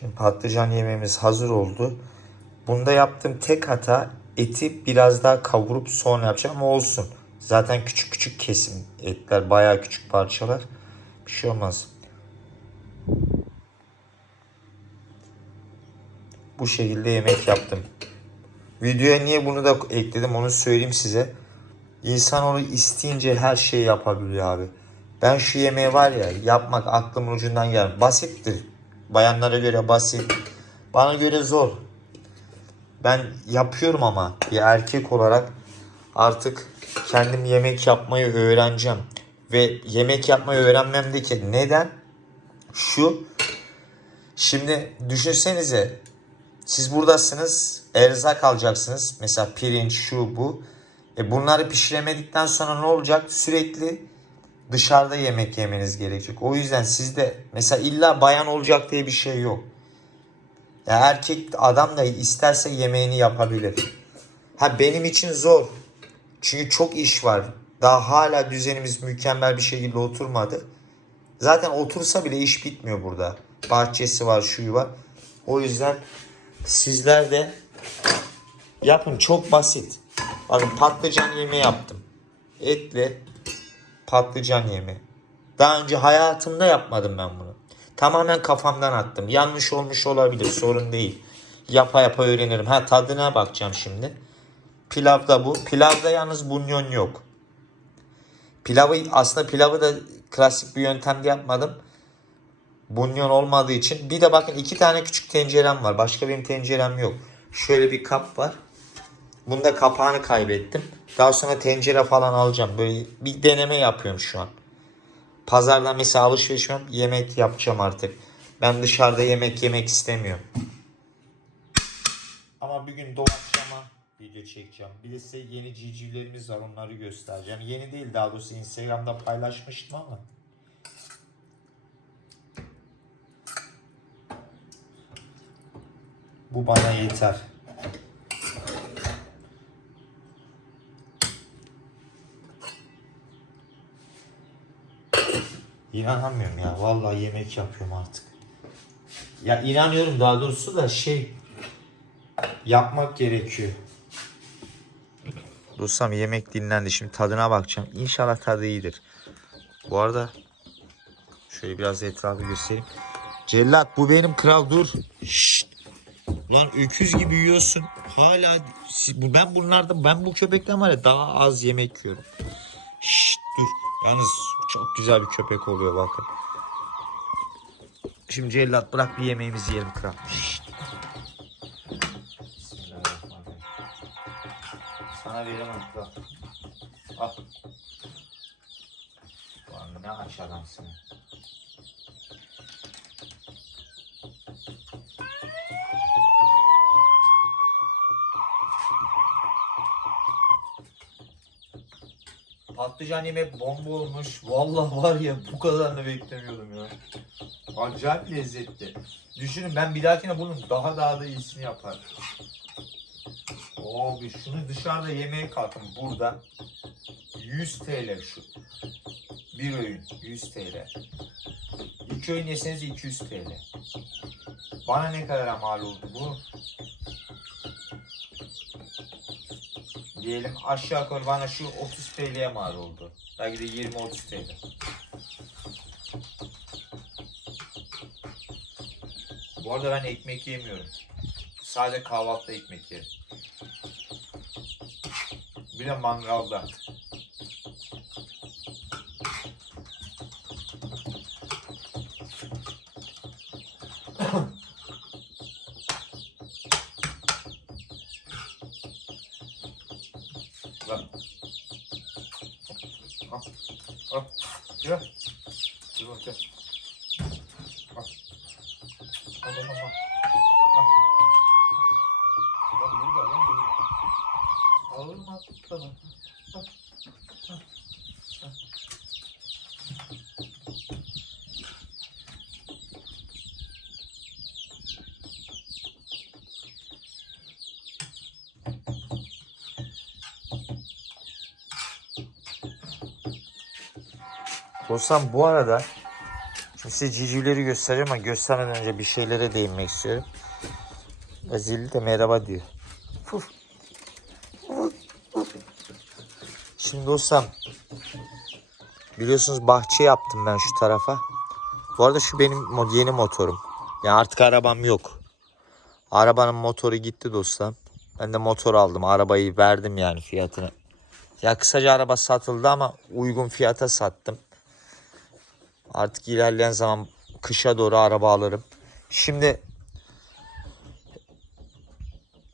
Şimdi patlıcan yemeğimiz hazır oldu. Bunda yaptığım tek hata eti biraz daha kavurup sonra yapacağım ama olsun. Zaten küçük küçük kesim etler bayağı küçük parçalar. Bir şey olmaz. Bu şekilde yemek yaptım. Videoya niye bunu da ekledim onu söyleyeyim size. İnsanoğlu isteyince her şeyi yapabiliyor abi. Ben şu yemeği var ya yapmak aklımın ucundan gel. Basittir. Bayanlara göre basit. Bana göre zor. Ben yapıyorum ama bir erkek olarak artık kendim yemek yapmayı öğreneceğim. Ve yemek yapmayı öğrenmemdeki neden şu. Şimdi düşünsenize siz buradasınız erzak alacaksınız. Mesela pirinç şu bu. E bunları pişiremedikten sonra ne olacak? Sürekli dışarıda yemek yemeniz gerekecek. O yüzden sizde mesela illa bayan olacak diye bir şey yok. Ya erkek adam da isterse yemeğini yapabilir. Ha benim için zor. Çünkü çok iş var. Daha hala düzenimiz mükemmel bir şekilde oturmadı. Zaten otursa bile iş bitmiyor burada. Bahçesi var, şuyu var. O yüzden sizler de yapın. Çok basit. Bakın patlıcan yemeği yaptım. Etli patlıcan yemeği. Daha önce hayatımda yapmadım ben bunu. Tamamen kafamdan attım. Yanlış olmuş olabilir. Sorun değil. Yapa yapa öğrenirim. Ha tadına bakacağım şimdi. Pilavda bu. Pilavda yalnız bunyon yok. Pilavı aslında pilavı da klasik bir yöntemde yapmadım. Bunyon olmadığı için. Bir de bakın iki tane küçük tencerem var. Başka benim tencerem yok. Şöyle bir kap var. Bunda kapağını kaybettim. Daha sonra tencere falan alacağım. Böyle bir deneme yapıyorum şu an. Pazardan mesela alışveriş yapıyorum, yemek yapacağım artık. Ben dışarıda yemek yemek istemiyorum. Ama bir gün doğaçlama video çekeceğim. Bir de size yeni civcivlerimiz var onları göstereceğim. Yeni değil daha doğrusu Instagram'da paylaşmıştım ama. Bu bana yeter. İnanamıyorum ya. Vallahi yemek yapıyorum artık. Ya inanıyorum daha doğrusu da şey yapmak gerekiyor. Dostum yemek dinlendi. Şimdi tadına bakacağım. İnşallah tadı iyidir. Bu arada şöyle biraz etrafı göstereyim. Cellat bu benim kral dur. Şşt. Ulan öküz gibi yiyorsun. Hala ben bunlarda ben bu köpekten var ya daha az yemek yiyorum. Şşt dur. Yalnız çok güzel bir köpek oluyor bakın. Şimdi cellat bırak bir yemeğimizi yiyelim kral. Sana veremem kral. Al. Ne aç adamsın. Patlıcan yemek bomba olmuş. Vallahi var ya bu kadarını beklemiyordum ya. Acayip lezzetli. Düşünün ben bir dahakine bunun daha daha da iyisini yaparım. Bir şunu dışarıda yemeye kalkın burada. 100 TL şu. Bir öğün 100 TL. İki öğün yeseniz 200 TL. Bana ne kadar mal oldu bu? Diyelim aşağı yukarı bana şu 30 TL'ye mal oldu. Belki de 20-30 TL. Bu arada ben ekmek yemiyorum. Sadece kahvaltıda ekmek yerim. Bir de mangalda. Yeah. Dostum bu arada Size civcivleri göstereceğim ama göstermeden önce bir şeylere değinmek istiyorum. Zilli de merhaba diyor. Şimdi dostum biliyorsunuz bahçe yaptım ben şu tarafa. Bu arada şu benim yeni motorum. Yani artık arabam yok. Arabanın motoru gitti dostum. Ben de motor aldım. Arabayı verdim yani fiyatını. Ya kısaca araba satıldı ama uygun fiyata sattım. Artık ilerleyen zaman kışa doğru araba alırım. Şimdi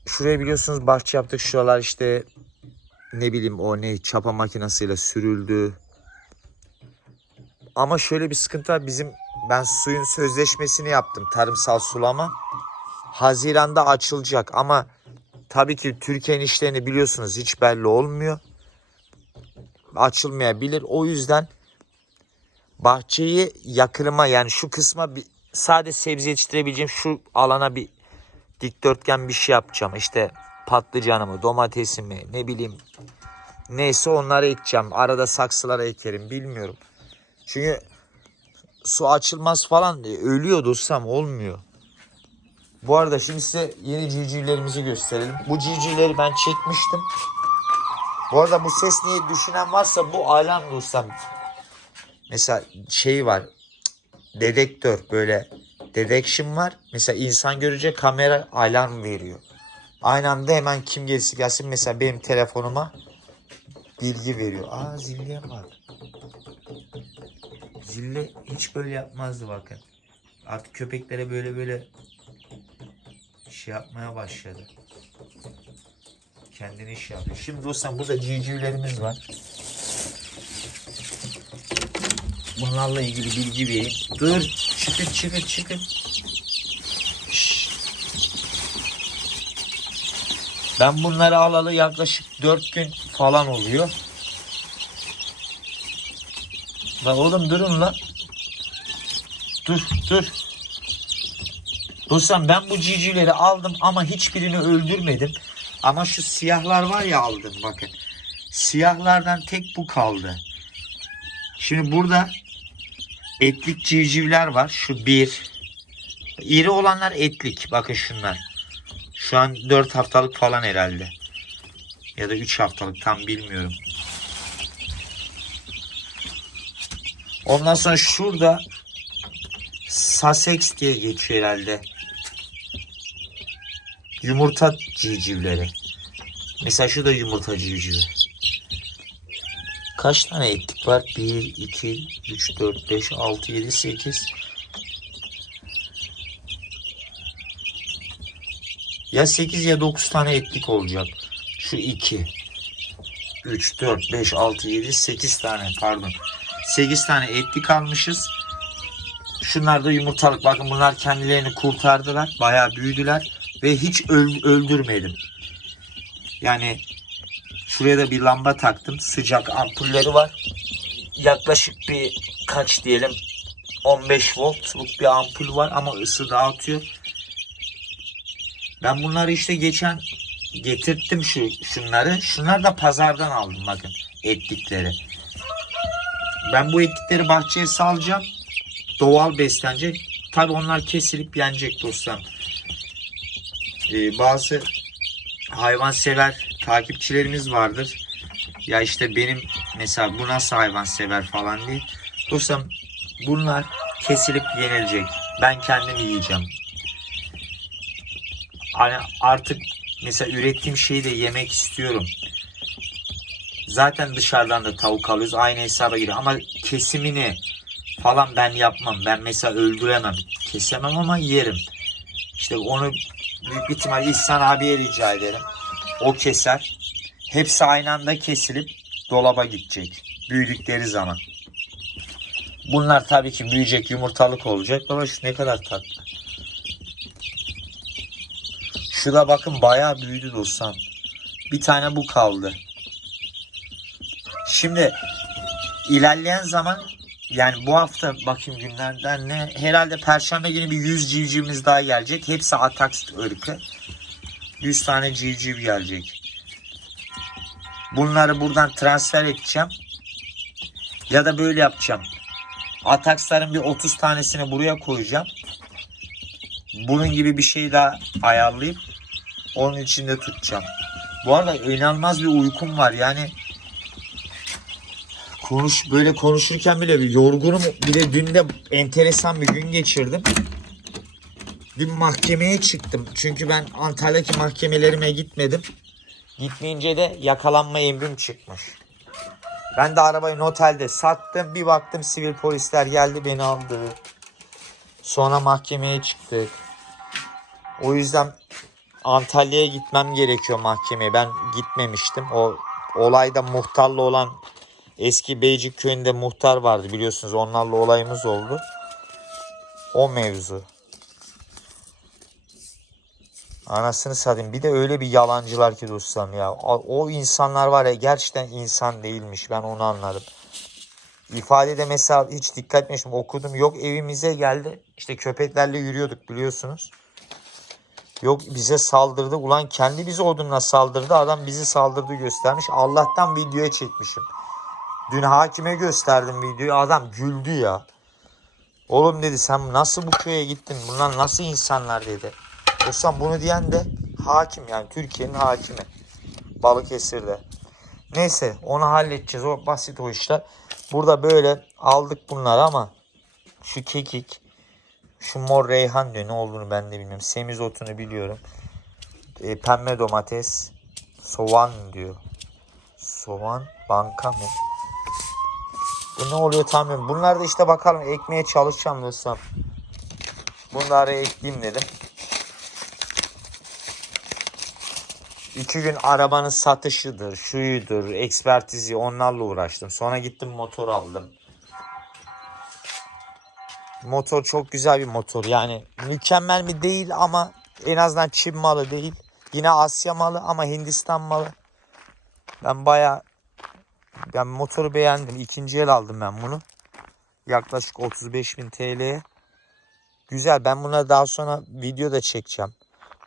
şuraya biliyorsunuz bahçe yaptık. Şuralar işte ne bileyim o ne çapa makinesiyle sürüldü. Ama şöyle bir sıkıntı var. Bizim ben suyun sözleşmesini yaptım. Tarımsal sulama. Haziranda açılacak ama tabii ki Türkiye'nin işlerini biliyorsunuz hiç belli olmuyor. Açılmayabilir. O yüzden bahçeyi yakınıma yani şu kısma bir, sadece sebze yetiştirebileceğim şu alana bir dikdörtgen bir şey yapacağım. İşte patlıcanımı, domatesimi, ne bileyim neyse onları ekeceğim. Arada saksılara ekerim bilmiyorum. Çünkü su açılmaz falan diye ölüyor dostum olmuyor. Bu arada şimdi size yeni civcivlerimizi gösterelim. Bu civcivleri ben çekmiştim. Bu arada bu ses niye düşünen varsa bu alarm dostum. Mesela şey var. Dedektör böyle detection var. Mesela insan görecek kamera alarm veriyor. Aynı anda hemen kim gelirse gelsin mesela benim telefonuma bilgi veriyor. Aa zilliye bak. Zille hiç böyle yapmazdı bakın. Artık köpeklere böyle böyle şey yapmaya başladı. Kendini iş yapıyor. Şimdi dostum burada civcivlerimiz var. Bunlarla ilgili bilgi vereyim. Dur çıkın çıkın çıkın. Ben bunları alalı yaklaşık 4 gün falan oluyor. La oğlum durun la. Dur dur. Dostum ben bu civcivleri aldım ama hiçbirini öldürmedim. Ama şu siyahlar var ya aldım bakın. Siyahlardan tek bu kaldı. Şimdi burada etlik civcivler var. Şu bir. İri olanlar etlik. Bakın şunlar. Şu an 4 haftalık falan herhalde. Ya da 3 haftalık tam bilmiyorum. Ondan sonra şurada Sussex diye geçiyor herhalde. Yumurta civcivleri. Mesela şu da yumurta civcivi. Kaç tane ettik var? 1, 2, 3, 4, 5, 6, 7, 8. Ya 8 ya 9 tane etlik olacak. Şu 2. 3, 4, 5, 6, 7, 8 tane pardon. 8 tane etlik almışız. Şunlar da yumurtalık. Bakın bunlar kendilerini kurtardılar. Bayağı büyüdüler. Ve hiç öl- öldürmedim. Yani şuraya da bir lamba taktım. Sıcak ampulleri var. Yaklaşık bir kaç diyelim 15 voltluk bir ampul var ama ısı dağıtıyor. Ben bunları işte geçen getirttim şu şunları. Şunlar da pazardan aldım bakın etlikleri. Ben bu etlikleri bahçeye salacağım. Doğal beslenecek. Tabi onlar kesilip yenecek dostum. Ee, bazı hayvansever takipçilerimiz vardır. Ya işte benim mesela bu nasıl hayvansever falan diye. Dostum bunlar kesilip yenilecek. Ben kendim yiyeceğim. Hani artık mesela ürettiğim şeyi de yemek istiyorum. Zaten dışarıdan da tavuk alıyoruz. Aynı hesaba giriyor. Ama kesimini falan ben yapmam. Ben mesela öldüremem. Kesemem ama yerim. İşte onu büyük ihtimal İhsan abiye rica ederim. O keser. Hepsi aynı anda kesilip dolaba gidecek. Büyüdükleri zaman. Bunlar tabii ki büyüyecek yumurtalık olacak. Baba şu ne kadar tatlı. Şu da bakın bayağı büyüdü dostum. Bir tane bu kaldı. Şimdi ilerleyen zaman yani bu hafta bakayım günlerden ne herhalde perşembe günü bir 100 civcivimiz daha gelecek. Hepsi Atax ırkı. 100 tane civciv gelecek. Bunları buradan transfer edeceğim. Ya da böyle yapacağım. Ataksların bir 30 tanesini buraya koyacağım. Bunun gibi bir şey daha ayarlayıp onun içinde tutacağım. Bu arada inanılmaz bir uykum var. Yani konuş böyle konuşurken bile bir yorgunum. Bir de dün de enteresan bir gün geçirdim. Dün mahkemeye çıktım. Çünkü ben Antalya'daki mahkemelerime gitmedim. Gitmeyince de yakalanma emrim çıkmış. Ben de arabayı otelde sattım. Bir baktım sivil polisler geldi beni aldı. Sonra mahkemeye çıktık. O yüzden Antalya'ya gitmem gerekiyor mahkemeye. Ben gitmemiştim. O olayda muhtarla olan eski Beycik köyünde muhtar vardı biliyorsunuz. Onlarla olayımız oldu. O mevzu. Anasını satayım. Bir de öyle bir yalancılar ki dostlarım ya. O insanlar var ya gerçekten insan değilmiş. Ben onu anladım. İfadede mesela hiç dikkat etmemiştim. Okudum. Yok evimize geldi. İşte köpeklerle yürüyorduk biliyorsunuz. Yok bize saldırdı. Ulan kendi bize odunla saldırdı. Adam bizi saldırdı göstermiş. Allah'tan videoya çekmişim. Dün hakime gösterdim videoyu. Adam güldü ya. Oğlum dedi sen nasıl bu köye gittin? Bunlar nasıl insanlar dedi. Dostum bunu diyen de hakim yani Türkiye'nin hakimi. Balıkesir'de. Neyse onu halledeceğiz. O basit o işler. Burada böyle aldık bunları ama şu kekik, şu mor reyhan diyor ne olduğunu ben de bilmiyorum. Semizotunu biliyorum. E, pembe domates, soğan diyor. Soğan, banka mı? Bu ne oluyor tam. Bunlar da işte bakalım ekmeye çalışacağım dostum. Bunları ekleyeyim dedim. İki gün arabanın satışıdır, şuyudur, ekspertizi onlarla uğraştım. Sonra gittim motor aldım. Motor çok güzel bir motor. Yani mükemmel mi değil ama en azından Çin malı değil. Yine Asya malı ama Hindistan malı. Ben baya ben motoru beğendim. İkinci el aldım ben bunu. Yaklaşık 35.000 TL'ye. Güzel. Ben buna daha sonra video da çekeceğim.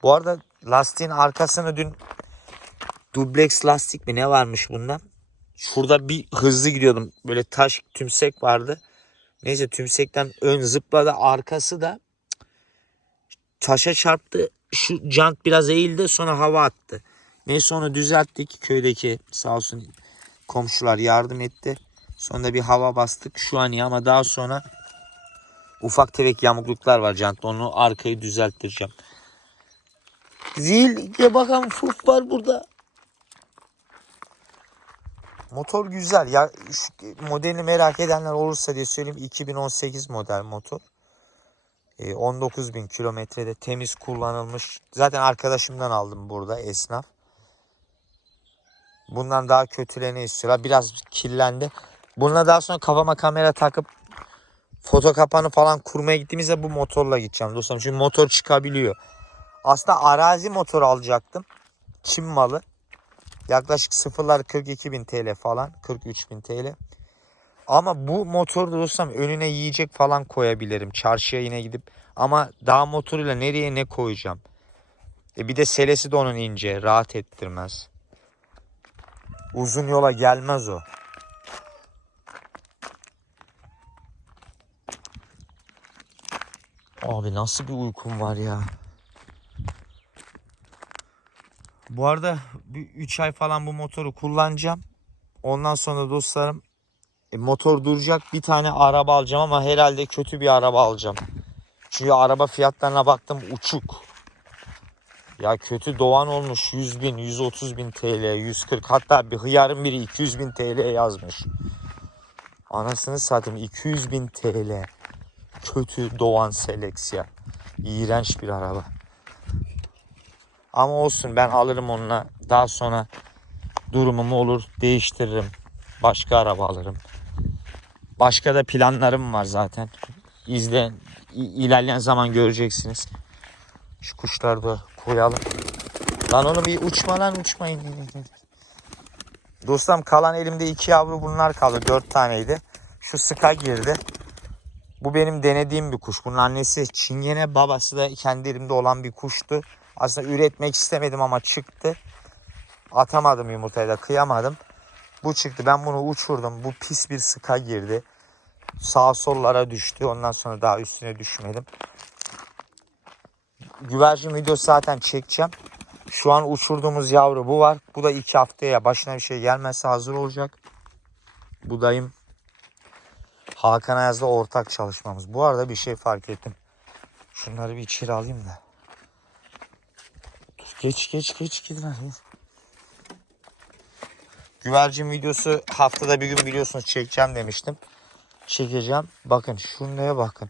Bu arada lastiğin arkasını dün dubleks lastik mi ne varmış bunda? Şurada bir hızlı gidiyordum. Böyle taş tümsek vardı. Neyse tümsekten ön zıpladı. Arkası da taşa çarptı. Şu jant biraz eğildi sonra hava attı. Neyse onu düzelttik. Köydeki sağ olsun komşular yardım etti. Sonra bir hava bastık. Şu an iyi ama daha sonra ufak tefek yamukluklar var jantta. Onu arkayı düzelttireceğim. Zil bakalım fuf var burada. Motor güzel. Ya şu modelini merak edenler olursa diye söyleyeyim 2018 model motor. E, 19.000 kilometrede temiz kullanılmış. Zaten arkadaşımdan aldım burada esnaf. Bundan daha kötülerini istiyorlar. Biraz kirlendi. Bununla daha sonra kafama kamera takıp foto kapanı falan kurmaya gittiğimizde bu motorla gideceğim dostum. Çünkü motor çıkabiliyor. Aslında arazi motor alacaktım. Çin malı. Yaklaşık sıfırlar 42 bin TL falan. 43 bin TL. Ama bu motoru dostum önüne yiyecek falan koyabilirim. Çarşıya yine gidip. Ama dağ motoruyla nereye ne koyacağım? E bir de selesi de onun ince. Rahat ettirmez. Uzun yola gelmez o. Abi nasıl bir uykum var ya. Bu arada 3 ay falan bu motoru kullanacağım. Ondan sonra dostlarım e, motor duracak bir tane araba alacağım ama herhalde kötü bir araba alacağım. Çünkü araba fiyatlarına baktım uçuk. Ya kötü doğan olmuş 100 bin, 130 bin TL, 140 hatta bir hıyarın biri 200 bin TL yazmış. Anasını satayım 200 bin TL. Kötü doğan seleksiya. İğrenç bir araba. Ama olsun ben alırım onunla. Daha sonra durumum olur değiştiririm. Başka araba alırım. Başka da planlarım var zaten. İzle ilerleyen zaman göreceksiniz. Şu kuşları da koyalım. Lan onu bir uçma lan uçmayın. Dostum kalan elimde iki yavru bunlar kaldı. Dört taneydi. Şu sıka girdi. Bu benim denediğim bir kuş. Bunun annesi çingene babası da kendi elimde olan bir kuştu. Aslında üretmek istemedim ama çıktı. Atamadım yumurtayı da kıyamadım. Bu çıktı. Ben bunu uçurdum. Bu pis bir sıka girdi. Sağ sollara düştü. Ondan sonra daha üstüne düşmedim. Güvercin videosu zaten çekeceğim. Şu an uçurduğumuz yavru bu var. Bu da iki haftaya başına bir şey gelmezse hazır olacak. Bu dayım Hakan Ayaz'la ortak çalışmamız. Bu arada bir şey fark ettim. Şunları bir içeri alayım da. Geç geç geç hadi. Güvercin videosu haftada bir gün biliyorsunuz çekeceğim demiştim. Çekeceğim. Bakın şunlara bakın.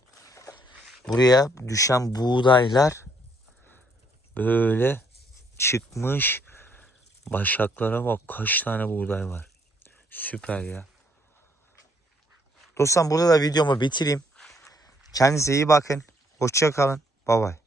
Buraya düşen buğdaylar böyle çıkmış. Başaklara bak kaç tane buğday var. Süper ya. Dostlar burada da videomu bitireyim. Kendinize iyi bakın. Hoşça kalın. Bay bay.